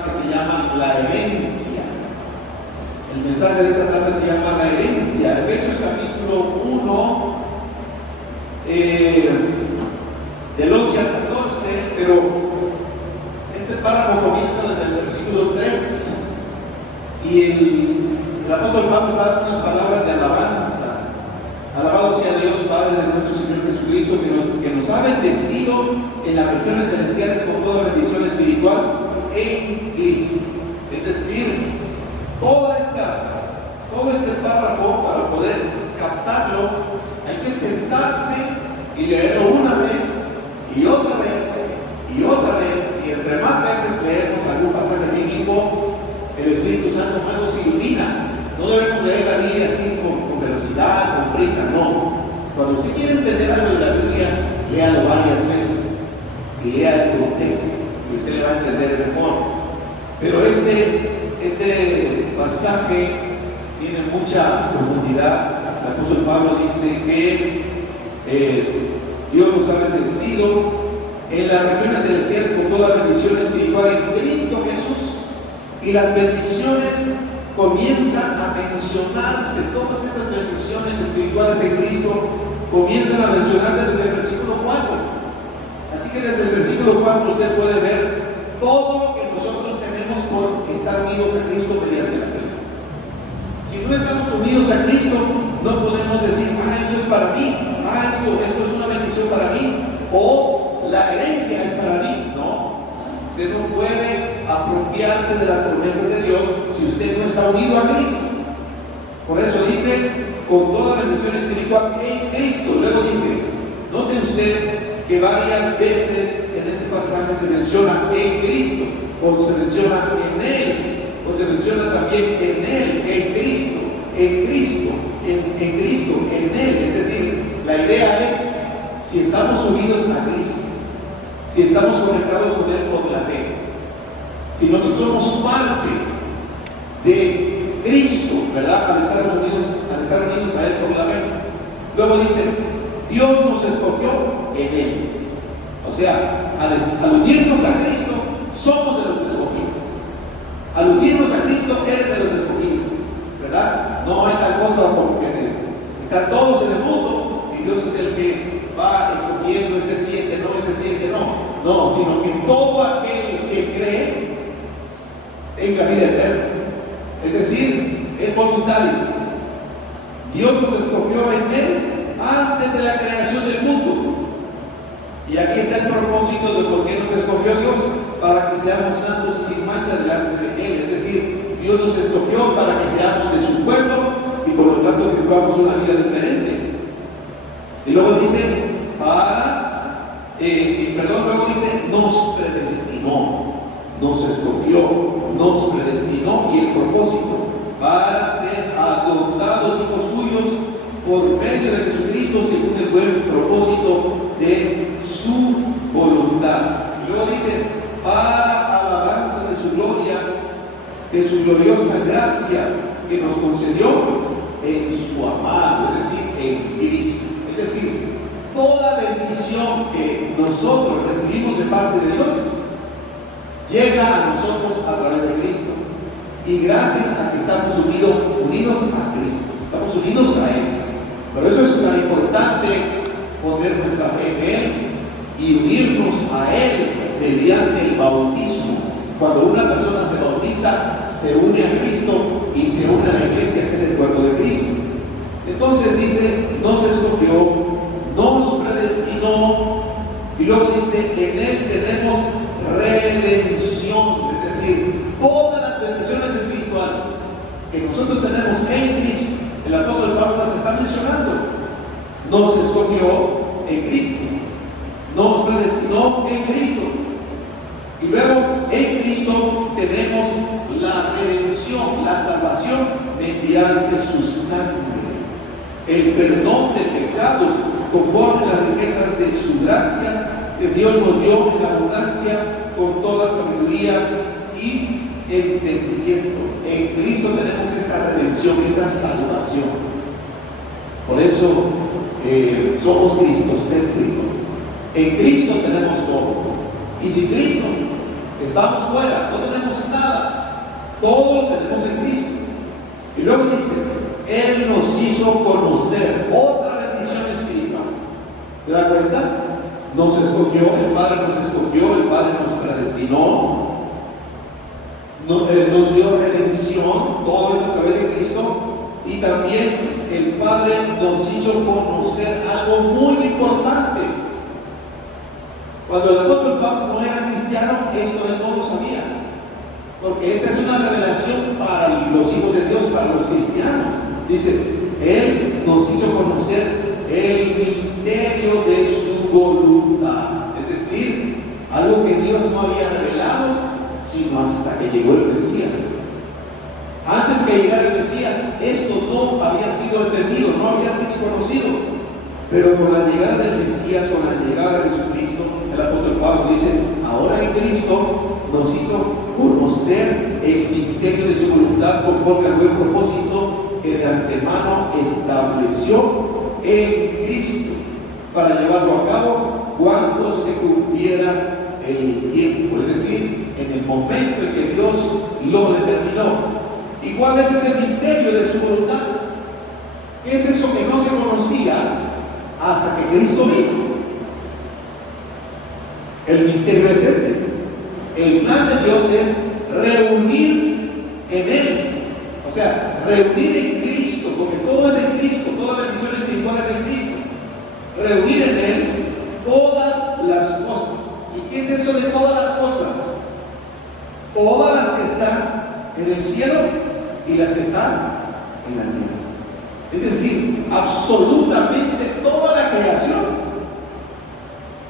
tarde que se llama la herencia. El mensaje de esta tarde se llama la herencia. Efesios capítulo 1, del 11 al 14, pero este párrafo comienza desde el versículo 3 y el apóstol Pablo está dando unas palabras de alabanza. Alabado sea Dios, Padre de nuestro Señor Jesucristo, que nos ha bendecido en las regiones celestiales con toda bendición espiritual en Cristo. Es decir, todo este párrafo, para poder captarlo, hay que sentarse y leerlo una vez, y otra vez, y otra vez, y entre más veces leemos algún pasaje bíblico, el Espíritu Santo más nos ilumina. No debemos leer la Biblia así con velocidad, con prisa, no. Cuando usted quiere entender algo de la Biblia, léalo varias veces y lea el contexto, que usted le va a entender mejor. Pero este pasaje tiene mucha profundidad. El apóstol Pablo dice que Dios nos ha bendecido en las regiones celestiales con toda la bendición espiritual en Cristo Jesús, y las bendiciones comienzan a mencionarse, todas esas bendiciones espirituales en Cristo comienzan a mencionarse desde el versículo 4. Así que desde el versículo 4 usted puede ver todo lo que nosotros tenemos por estar unidos a Cristo mediante la fe. Si no estamos unidos a Cristo, no podemos decir, esto es para mí, esto es una bendición para mí, o la herencia es para mí. No. Usted no puede apropiarse de las promesas de Dios si usted no está unido a Cristo. Por eso dice, con toda bendición espiritual en Cristo. Luego dice, note usted que varias veces en este pasaje se menciona en Cristo, o se menciona en Él, o se menciona también en Él, en Cristo, en Cristo, en Cristo, en Él. Es decir, la idea es, si estamos unidos a Cristo, si estamos conectados con Él por la fe, si nosotros somos parte de Cristo, ¿verdad? Al estar unidos a Él por la fe. Luego dice, Dios nos escogió en Él. O sea, al unirnos a Cristo, somos de los escogidos. Al unirnos a Cristo, eres de los escogidos, ¿verdad? No hay tal cosa como que están todos en el mundo y Dios es el que va escogiendo este sí, este no, este sí, este no. No, sino que todo aquel que cree tenga vida eterna. Es decir, es voluntario. Dios nos escogió en Él antes de la creación del mundo. Y aquí está el propósito de por qué nos escogió Dios, para que seamos santos y sin mancha delante de Él. Es decir, Dios nos escogió para que seamos de su pueblo y por lo tanto que vivamos una vida diferente. Y luego dice, luego dice, nos predestinó, nos escogió, nos predestinó, y el propósito para ser adoptados hijos suyos por medio de Jesucristo según el buen propósito de su voluntad. Y luego dice, para alabanza de su gloria, de su gloriosa gracia que nos concedió en su amado, es decir, en Cristo. Es decir, toda bendición que nosotros recibimos de parte de Dios llega a nosotros a través de Cristo, y gracias a que estamos unidos a Cristo, estamos unidos a Él. Por eso es tan importante poner nuestra fe en Él y unirnos a Él mediante el bautismo. Cuando una persona se bautiza, se une a Cristo y se une a la iglesia, que es el cuerpo de Cristo. Entonces dice, nos escogió, nos predestinó, y luego dice, en Él tenemos redención. Es decir, todas las bendiciones espirituales que nosotros tenemos en Cristo, el apóstol Pablo las está mencionando. Nos escogió en Cristo, nos predestinó en Cristo, y luego en Cristo tenemos la redención, la salvación mediante su sangre, el perdón de pecados conforme a las riquezas de su gracia que Dios nos dio en abundancia con toda sabiduría y entendimiento. En Cristo tenemos esa redención, esa salvación. Por eso somos cristocéntricos. En Cristo tenemos todo. Y sin Cristo Estamos fuera, no tenemos nada, todo lo tenemos en Cristo. Y luego dice, Él nos hizo conocer otra bendición espiritual. ¿Se da cuenta? Nos escogió, el Padre nos escogió, el Padre nos predestinó, nos dio redención, todo es a través de Cristo. Y también el Padre nos hizo conocer algo muy importante. Cuando el apóstol Pablo no era cristiano, esto él no lo sabía, porque esta es una revelación para los hijos de Dios, para los cristianos. Dice, Él nos hizo conocer el misterio de su voluntad, es decir, algo que Dios no había revelado, sino hasta que llegó el Mesías. Antes que llegara el Mesías, esto no había sido entendido, no había sido conocido. Pero con la llegada del Mesías, con la llegada de Jesucristo, el apóstol Pablo dice, ahora en Cristo nos hizo conocer el misterio de su voluntad conforme al buen propósito que de antemano estableció en Cristo para llevarlo a cabo cuando se cumpliera el tiempo, es decir, en el momento en que Dios lo determinó. ¿Y cuál es ese misterio de su voluntad? ¿Qué es eso que no se conocía hasta que Cristo vino? El misterio es este. El plan de Dios es reunir en Él, o sea, reunir en Cristo, porque todo es en Cristo, toda bendición espiritual es en Cristo. Reunir en Él todas las cosas. ¿Y qué es eso de todas las cosas? Todas las que están en el cielo y las que están en la tierra. Es decir, absolutamente toda la creación.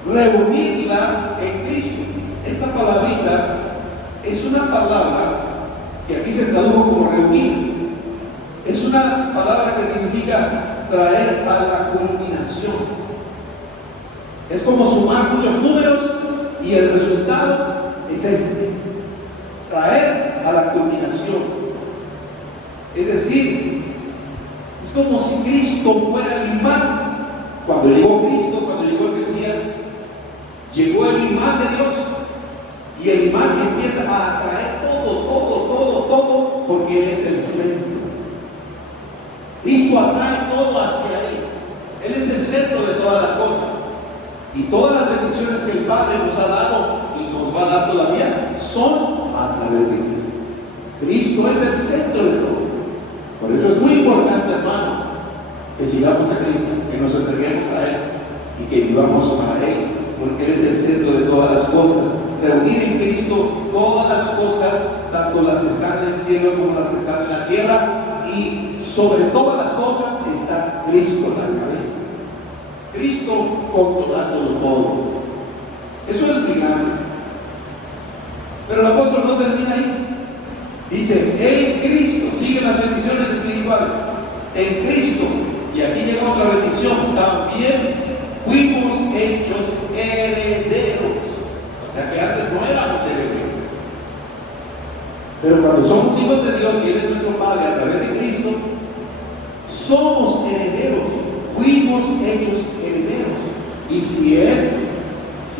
Reunirla en Cristo. Esta palabrita es una palabra que aquí se tradujo como reunir. Es una palabra que significa traer a la culminación. Es como sumar muchos números y el resultado es este: traer a la culminación. Es decir, es como si Cristo fuera el imán. Cuando llegó Cristo, cuando llegó el Mesías, llegó el imán de Dios. Y el imán empieza a atraer todo, porque Él es el centro. Cristo atrae todo hacia Él. Él es el centro de todas las cosas. Y todas las bendiciones que el Padre nos ha dado y nos va a dar todavía son a través de Cristo. Cristo es el centro de todo. Por eso es muy importante, hermano, que sigamos a Cristo, que nos entreguemos a Él y que vivamos para Él, porque Él es el centro de todas las cosas. Reunir en Cristo todas las cosas, tanto las que están en el cielo como las que están en la tierra, y sobre todas las cosas está Cristo en la cabeza. Cristo controlándolo todo. Eso es muy grande. Pero el apóstol no termina ahí. Dice, en Cristo, siguen las bendiciones espirituales. En Cristo, y aquí llega otra bendición, también fuimos hechos herederos. O sea que antes no éramos herederos. Pero cuando somos hijos de Dios y Él es nuestro Padre a través de Cristo, somos herederos. Fuimos hechos herederos. Y si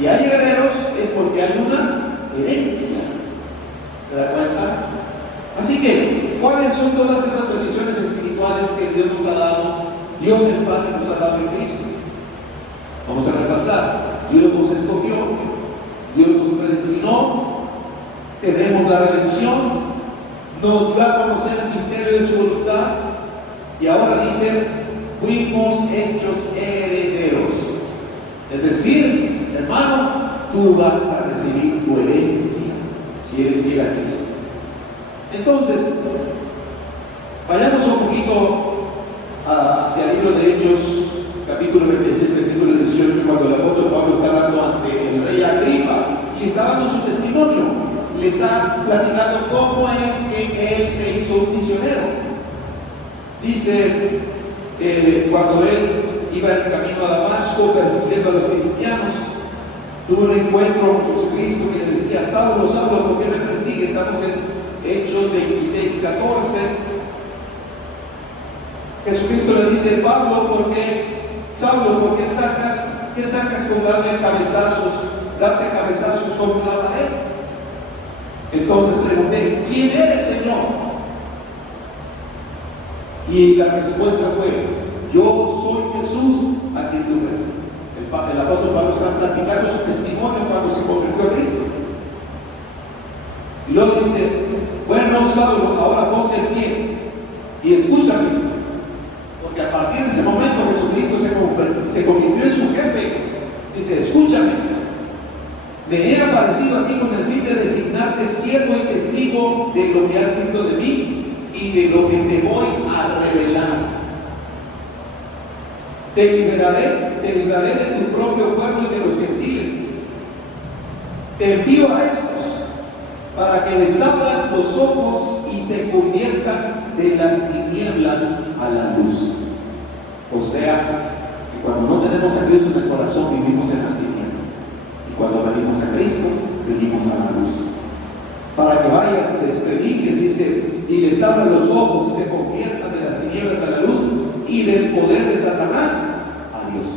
hay herederos, es porque hay una herencia. ¿Se da cuenta? Así que, ¿cuáles son todas esas bendiciones espirituales que Dios nos ha dado? Dios el Padre nos ha dado en Cristo. Vamos a repasar. Dios nos escogió, Dios nos predestinó, tenemos la redención, nos da a conocer el misterio de su voluntad, y ahora dice, fuimos hechos herederos. Es decir, hermano, tú vas a recibir tu herencia si eres fiel a Cristo. Entonces, vayamos un poquito hacia el libro de Hechos, capítulo 26, versículo 18, cuando el apóstol Pablo está hablando ante el rey Agripa y está dando su testimonio. Le está platicando cómo es que él se hizo un misionero. Dice, cuando él iba en camino a Damasco persiguiendo a los cristianos, tuvo un encuentro con Jesucristo y le decía, Saulo, Saulo, ¿por qué me persigues? Estamos en Hechos 26, 14. Jesucristo le dice, Pablo, Saulo, ¿por qué sacas con darte cabezazos contra la pared? Entonces pregunté, ¿quién eres, Señor? Y la respuesta fue, yo soy Jesús a quien tú persigues. El apóstol Pablo está platicando su testimonio cuando se convirtió a Cristo. Y luego dice, bueno, Saulo, ahora ponte en pie y escúchame. Porque a partir de ese momento Jesucristo se convirtió en su jefe. Dice, escúchame, me he aparecido a ti con el fin de designarte siervo y testigo de lo que has visto de mí y de lo que te voy a revelar. Te libraré de tu propio pueblo y de los gentiles. Te envío a estos para que les abras los ojos y se conviertan de las tinieblas a la luz. O sea, que cuando no tenemos a Cristo en el corazón, vivimos en las tinieblas. Y cuando venimos a Cristo, venimos a la luz. Para que vayas y les prediques, dice, y les abras los ojos y se conviertan de las tinieblas a la luz y del poder de Satanás a Dios.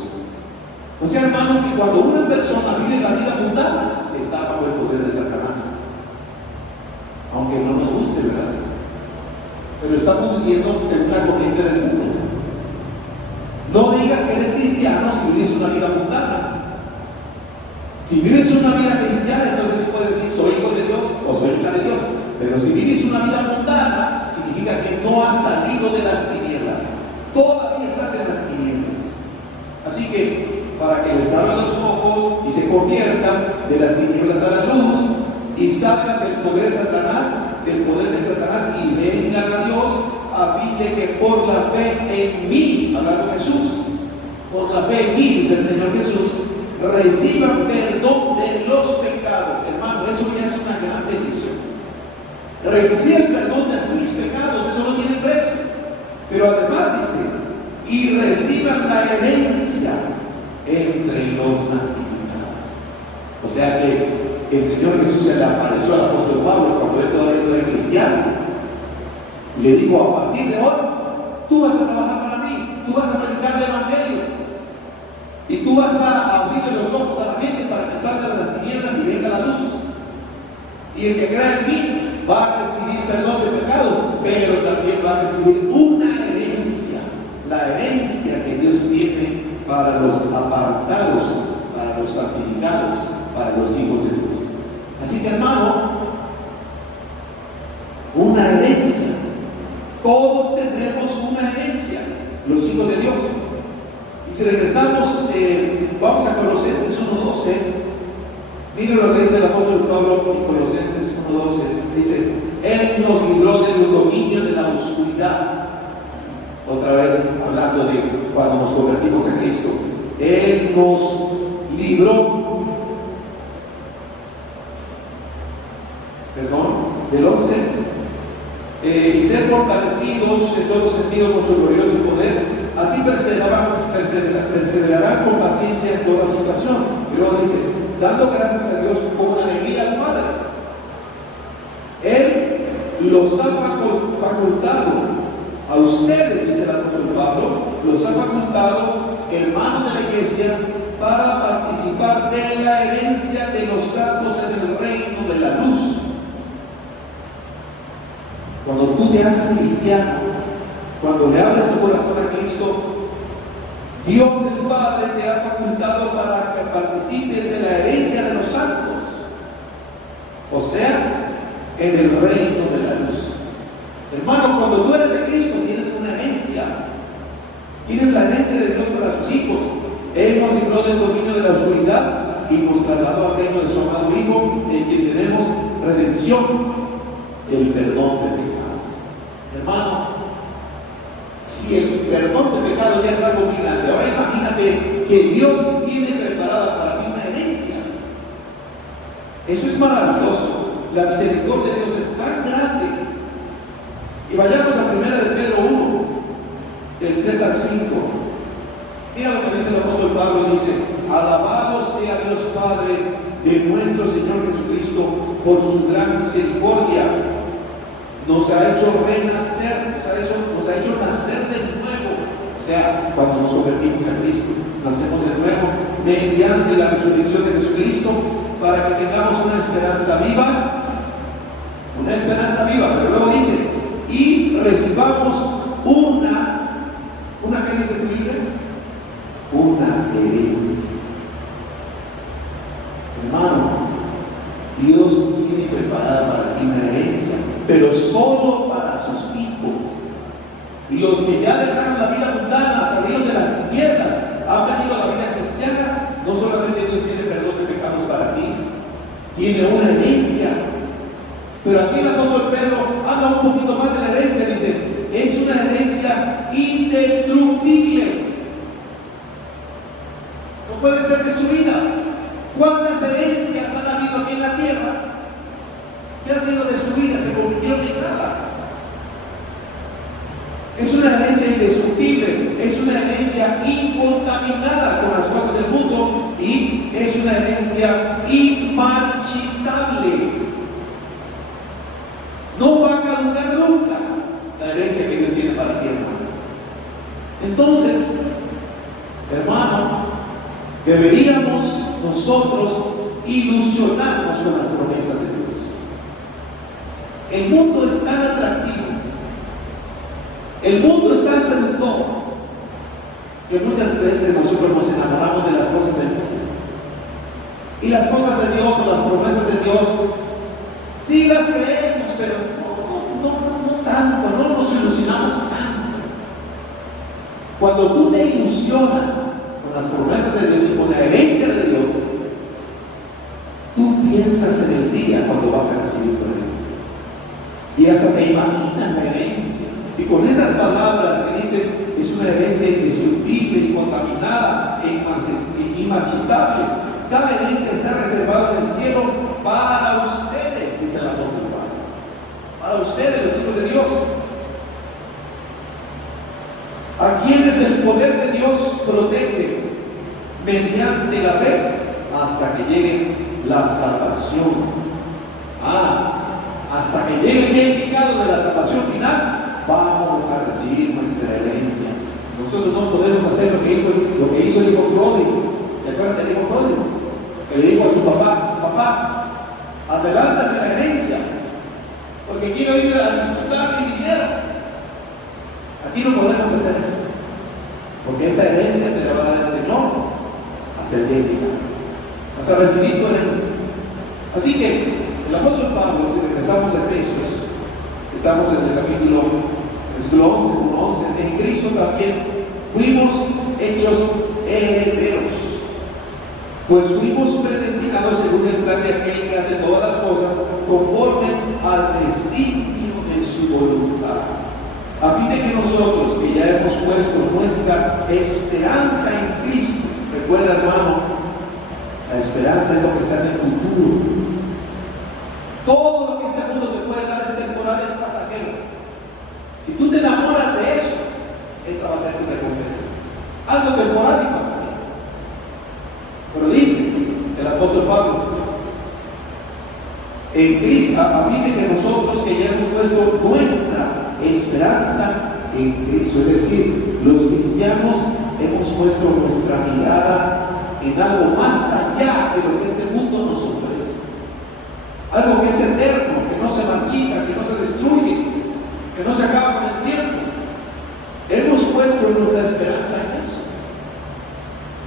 O sea, hermano, que cuando una persona vive la vida mundana, está bajo el poder de Satanás. Aunque no nos guste, ¿verdad? Pero estamos viviendo según la corriente del mundo. No digas que eres cristiano si vives una vida mundana. Si vives una vida cristiana, entonces puedes decir, soy hijo de Dios o soy hija de Dios. Pero si vives una vida mundana, significa que no has salido de las tinieblas. Todavía estás en las tinieblas. Así que, para que les abran los ojos y se conviertan de las tinieblas a la luz y salgan del poder de Satanás, y vengan a Dios, a fin de que por la fe en mí, hablando Jesús, por la fe en mí, dice el Señor Jesús, reciban perdón de los pecados. Hermano, eso ya es una gran bendición. Recibir el perdón de mis pecados, eso no tiene precio. Pero además dice, y reciban la herencia entre los santificados. O sea que el Señor Jesús se le apareció al apóstol Pablo cuando él todavía no era cristiano. Y le dijo, a partir de hoy, tú vas a trabajar para mí, tú vas a predicar el Evangelio. Y tú vas a abrirle los ojos a la gente para que salga de las tinieblas y venga la luz. Y el que crea en mí va a recibir perdón de pecados, pero también va a recibir una herencia, la herencia que Dios tiene para los apartados, para los santificados, para los hijos de Dios. Así que, hermano, una herencia. Todos tenemos una herencia, los hijos de Dios. Y si regresamos, vamos a Colosenses 1:12. Miren lo que dice el apóstol Pablo en Colosenses 1:12. Dice, Él nos libró del dominio de la oscuridad. Otra vez hablando de cuando nos convertimos en Cristo. Él nos libró, del 11, y ser fortalecidos en todo sentido con su glorioso poder, así perseverarán con paciencia en toda situación. Y luego dice, dando gracias a Dios con alegría al Padre. Él los ha facultado a ustedes, dice el apóstol Pablo, los ha facultado, hermanos de la iglesia, para participar de la herencia de los santos en el reino de la luz. Cuando tú te haces cristiano, cuando le abres tu corazón a Cristo, Dios el Padre te ha facultado para que participes de la herencia de los santos, o sea, en el reino de la luz. Hermano, cuando tú eres de Cristo, tienes una herencia. Tienes la herencia de Dios para sus hijos. Él nos libró del dominio de la oscuridad y nos trasladó al reino de su amado Hijo, en quien tenemos redención, el perdón de pecados. Hermano, si el perdón de pecados ya es algo muy grande, ahora imagínate que Dios tiene preparada para mí una herencia. Eso es maravilloso. La misericordia de Dios es tan grande. Y vayamos a 1 de Pedro 1, del 3 al 5. Mira lo que dice el apóstol Pablo, dice, alabado sea Dios Padre de nuestro Señor Jesucristo por su gran misericordia. Nos ha hecho renacer, nos ha hecho nacer de nuevo. O sea, cuando nos convertimos a Cristo, nacemos de nuevo mediante la resurrección de Jesucristo, para que tengamos una esperanza viva una esperanza viva, pero luego dice, y recibamos ¿qué dice tu Biblia? Una herencia. Hermano, Dios tiene preparada para ti una herencia, pero solo para sus hijos. Y los que ya dejaron la vida mundana, salieron de las tinieblas, han venido a la vida cristiana, no solamente Dios tiene perdón de pecados para ti, tiene una herencia. Pero aquí el apóstol Pedro habla un poquito más de la herencia, dice, es una herencia indestructible. No puede ser destruida. ¿Cuántas herencias han habido aquí en la tierra que han sido destruidas, se convirtieron en nada? Es una herencia indestructible, es una herencia incontaminada con las cosas del mundo y es una herencia inmarchitable. No va a caducar nunca la herencia que Dios tiene para ti, hermano. Entonces, hermano, deberíamos nosotros ilusionarnos con las promesas de Dios. El mundo es tan atractivo, el mundo es tan seductor, que muchas veces nosotros nos enamoramos de las cosas del mundo. Y las cosas de Dios o las promesas de Dios, sí las creemos, pero no tanto, no nos ilusionamos tanto. Cuando tú te ilusionas con las promesas de Dios y con la herencia de Dios, tú piensas en el día cuando vas a recibir tu herencia. Y hasta te imaginas la herencia. Y con estas palabras que dicen, es una herencia indestructible, incontaminada e inmarchitable. Cada herencia está reservada en el cielo para ustedes, dice el apóstol Pablo. Para ustedes, los hijos de Dios. A quienes el poder de Dios protege mediante la fe hasta que llegue la salvación. Hasta que llegue el día indicado de la salvación final, vamos a recibir nuestra herencia. Nosotros no podemos hacer lo que hizo el hijo pródigo. ¿Se acuerdan del hijo pródigo? Que le dijo a su papá, adelántame la herencia, porque quiero ir a disfrutar mi dinero. Aquí no podemos hacer eso, porque esta herencia te la va a dar el Señor hasta el día indicado. Vas a recibir tu herencia. Así que el apóstol Pablo, si regresamos a Efesios, estamos en el capítulo 11, en Cristo también fuimos hechos herederos, pues fuimos predestinados según el plan de aquel que hace todas las cosas conforme al designio de su voluntad, a fin de que nosotros, que ya hemos puesto nuestra esperanza en Cristo, recuerda, hermano, la esperanza es lo que está en el futuro. Todo lo que este mundo te puede dar es temporal, es pasajero. Si tú te enamoras de eso, esa va a ser tu recompensa. Algo temporal y pasajero. Pero dice el apóstol Pablo, en Cristo, a fin de que nosotros que ya hemos puesto nuestra esperanza en Cristo, es decir, los cristianos hemos puesto nuestra mirada en algo más allá de lo que este mundo nos ofrece. Algo que es eterno, que no se marchita, que no se destruye, que no se acaba con el tiempo. Hemos puesto nuestra esperanza en eso.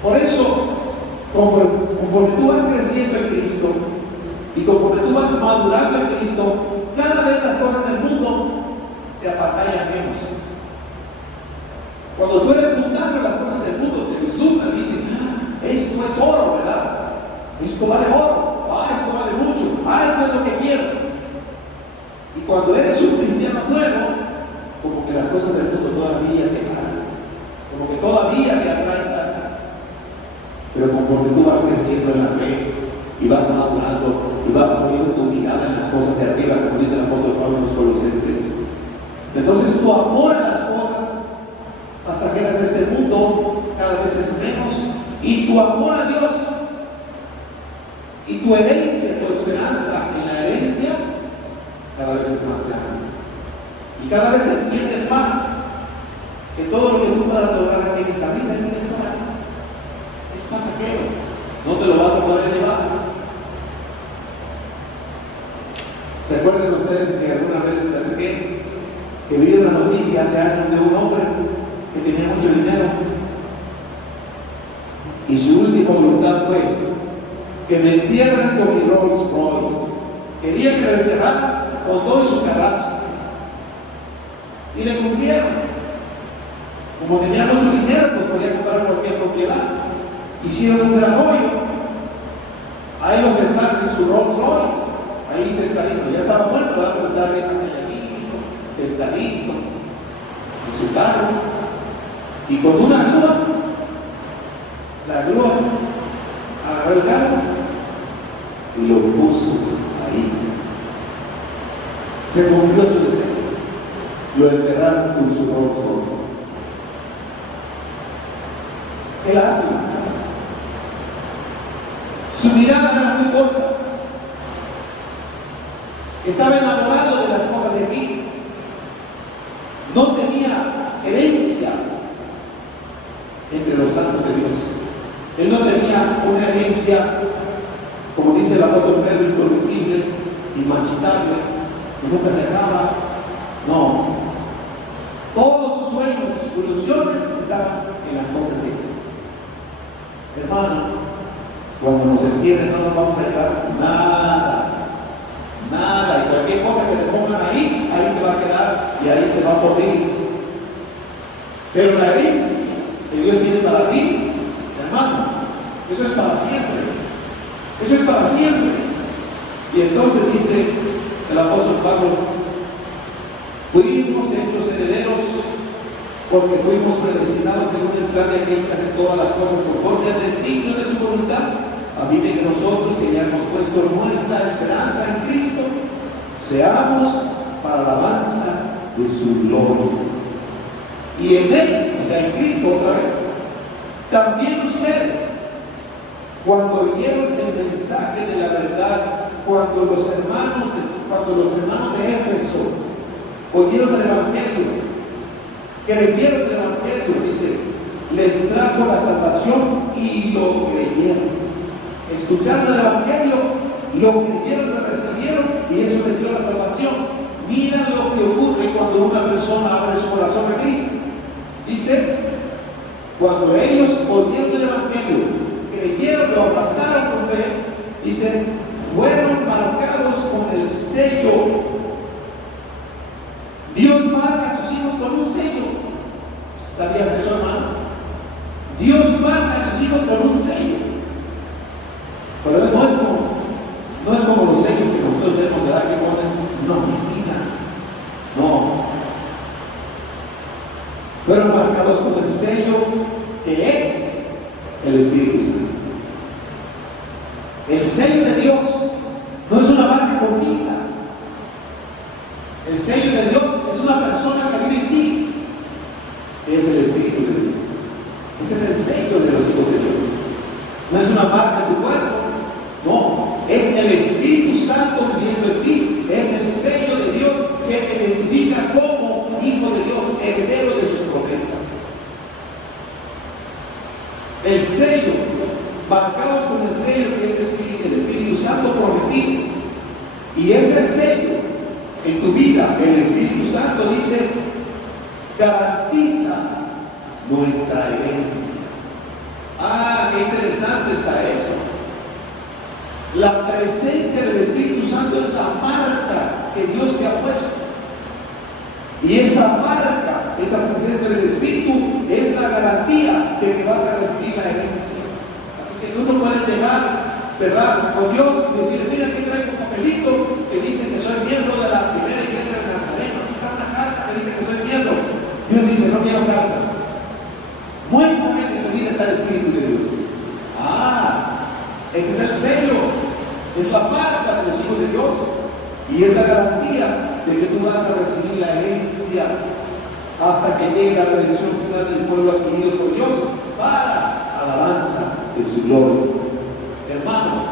Por eso, conforme tú vas creciendo en Cristo y conforme tú vas madurando en Cristo, cada vez las cosas del mundo te apantallan menos. Cuando tú eres mundano, las cosas del mundo te vislumbran y dicen, esto es oro, ¿verdad? Esto vale oro, esto vale mucho, esto es lo que quiero. Y cuando eres un cristiano nuevo, como que las cosas del mundo todavía te jalan, como que todavía te atraen tanto. Pero conforme tú vas creciendo en la fe y vas madurando y vas poniendo tu mirada en las cosas de arriba, como dice el apóstol Pablo en los Colosenses, entonces tu amor a las cosas pasajeras de este mundo cada vez es menos, y tu amor a Dios y tu herencia, tu esperanza en la herencia cada vez es más grande. Y cada vez entiendes más que todo lo que tú puedas lograr aquí en esta vida es temporal, es pasajero, no te lo vas a poder llevar. ¿Se acuerdan ustedes que alguna vez les platiqué que vi una noticia hace años de un hombre que tenía mucho dinero y su última voluntad fue que me entierren con mi Rolls Royce? Quería que me enterraran con todo su carrazo y le cumplieron. Como tenía mucho dinero, pues podía comprar cualquier propiedad. Hicieron un gran hoyo. Ahí lo sentaron en su Rolls Royce, ahí sentadito. Ya estaba muerto, pero estaba bien calladito, sentadito, en su carro. Y con una grúa, la grúa agarró el carro y lo puso ahí. Se cumplió su deseo. Lo enterraron con su Rolls Royce. ¡Qué lástima! Su mirada era muy corta. Estaba enamorado de las cosas de aquí. No tenía herencia entre los santos de Dios. Él no tenía una herencia, como dice el apóstol Pedro, incorruptible, inmarchitable, que nunca se acaba. No. Todos sus sueños y sus ilusiones estaban en las cosas de Dios. Hermano, cuando nos entierren no nos vamos a llevar nada, nada, y cualquier cosa que te pongan ahí, ahí se va a quedar y ahí se va a podrir. Pero la herencia que Dios tiene para ti, hermano, eso es para siempre, eso es para siempre. Y entonces dice el apóstol Pablo: fuimos hechos herederos porque fuimos predestinados según el plan de aquel que hace todas las cosas conforme al designio de su voluntad, a fin de que nosotros, que ya hemos puesto nuestra esperanza en Cristo, seamos para la alabanza de su gloria. Y en Él, o sea, en Cristo otra vez, también ustedes, cuando oyeron el mensaje de la verdad, cuando los hermanos de Éfeso oyeron el Evangelio, creyeron el Evangelio, dice, les trajo la salvación y lo creyeron. Escucharon el Evangelio, lo creyeron, lo recibieron y eso les dio la salvación. Mira lo que ocurre cuando una persona abre su corazón a Cristo. Dice, cuando ellos oyeron el Evangelio, creyeron, lo abrazaron con fe, dice, fueron marcados con el sello. Dios marca a sus hijos con un sello. ¿Sabías eso, hermano? Dios marca a sus hijos con un sello. Pero no es como los sellos que nosotros vemos, ¿verdad? Que ponen una oficina. No. Fueron marcados con el sello que es el Espíritu Santo. El sello de Dios no es una marca con tinta. El sello de Dios es una persona que vive en ti, que es el Espíritu de Dios. Ese es el sello de los hijos de Dios. No es una marca en tu cuerpo, no, es el Espíritu Santo viviendo en ti, es el sello de Dios que te identifica como hijo de Dios, heredero de sus promesas. El sello, marcados con el sello que es el Espíritu Santo prometido, y ese sello en tu vida, el Espíritu Santo dice, garantiza nuestra herencia. Ah, qué interesante está eso. La presencia del Espíritu Santo es la marca que Dios te ha puesto. Y esa marca, esa presencia del Espíritu, es la garantía de que vas a recibir la herencia. Así que tú no puedes llegar, ¿verdad?, con Dios y decirle, mira, aquí traigo un papelito que dice que soy miembro de la primera iglesia de Nazareno. Aquí está una carta que dice que soy miembro. Dios dice, no quiero cartas. Muéstrame que en tu vida está el Espíritu de Dios. Ah, ese es el sello, es la marca de los hijos de Dios y es la garantía de que tú vas a recibir la herencia hasta que llegue la redención final del pueblo adquirido por Dios para alabanza de su gloria. Hermano,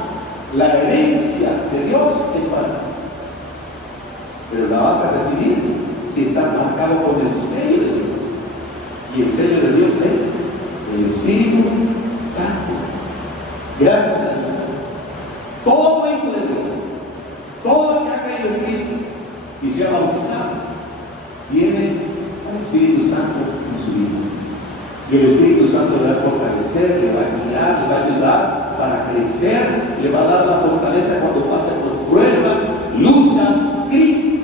la herencia de Dios es para ti, pero la vas a recibir si estás marcado con el sello de Dios. Y el sello de Dios es el Espíritu Santo. Gracias a Dios. Todo hijo de Dios, todo el que ha caído en Cristo, se ha bautizado, tiene al Espíritu Santo en su vida. Y el Espíritu Santo le va a fortalecer, le va a guiar, le va a ayudar para crecer, le va a dar la fortaleza cuando pase por pruebas, luchas, crisis.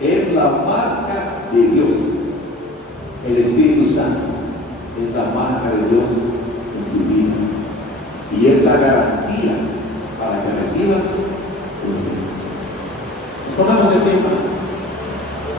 Es la marca de Dios. El Espíritu Santo es la marca de Dios en tu vida. Y es la garantía para que recibas lo que tienes. Nos ponemos de tiempo.